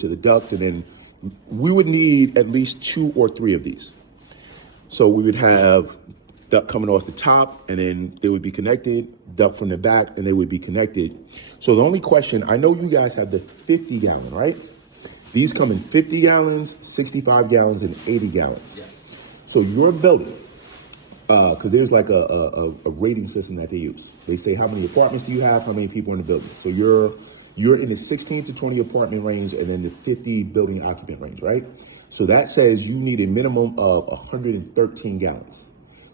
to the duct, and then we would need at least 2 or 3 of these. So we would have duct coming off the top, and then they would be connected, duct from the back, and they would be connected. So the only question, I know you guys have the 50 gallon, right? These come in 50 gallons, 65 gallons, and 80 gallons. Yes. So your building, because there's like a rating system that they use. They say how many apartments do you have, how many people in the building. So you're in the 16 to 20 apartment range, and then the 50 building occupant range, right? So that says you need a minimum of 113 gallons.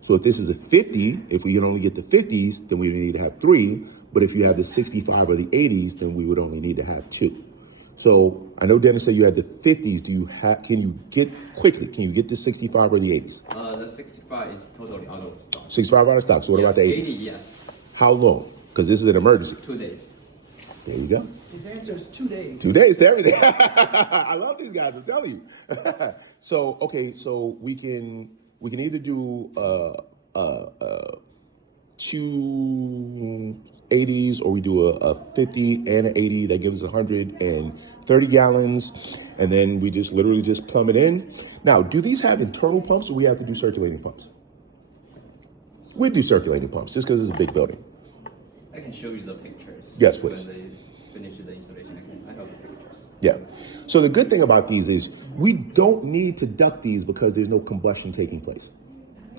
So if this is a 50, if we can only get the 50s, then we would need to have 3. But if you have the 65 or the 80s, then we would only need to have 2. So I know Dennis said you had the 50s. Can you get the 65 or the 80s? The 65 is totally out of stock. 65 out of stock. So what about the 80s? 80, yes. How long? Because this is an emergency. 2 days. There you go. His answer is 2 days. 2 days to everything. I love these guys, I'm telling you. So, okay, so we can either do 2 80s, or we do a 50 and an 80. That gives us 130 gallons. And then we just literally just plumb it in. Now, do these have internal pumps, or we have to do circulating pumps? We do circulating pumps just because it's a big building. I can show you the pictures. Yes, please. When they finish the installation, I have the pictures. Yeah. So the good thing about these is we don't need to duct these because there's no combustion taking place.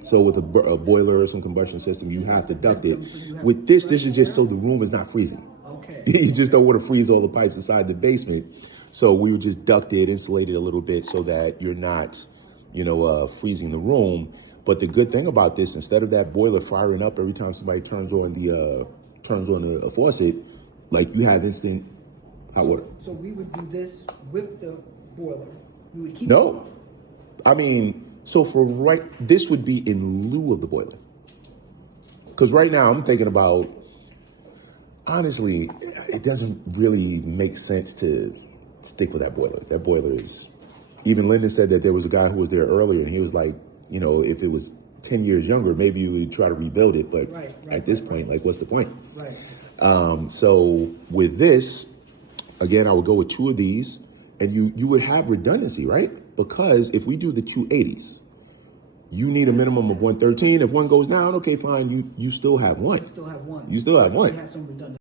So with a boiler or some combustion system, you have to duct it. With this is just so the room is not freezing. Okay. You just don't want to freeze all the pipes inside the basement. So we would just duct it, insulate it a little bit so that you're not, freezing the room. But the good thing about this, instead of that boiler firing up every time somebody turns on the faucet, like you have instant hot water. So we would do this with the boiler. We would keep. No, I mean, so this would be in lieu of the boiler. Because right now I'm thinking about, honestly, it doesn't really make sense to stick with that boiler. That boiler is, even Lyndon said that there was a guy who was there earlier, and he was like, if it was 10 years younger, maybe you would try to rebuild it. But at this point, like, what's the point? Right. So with this, again, I would go with 2 of these, and you would have redundancy, right? Because if we do the 280s, you need a minimum of 113. If one goes down, okay, fine, you still have one. Still have one. You still have one. We have some redundant.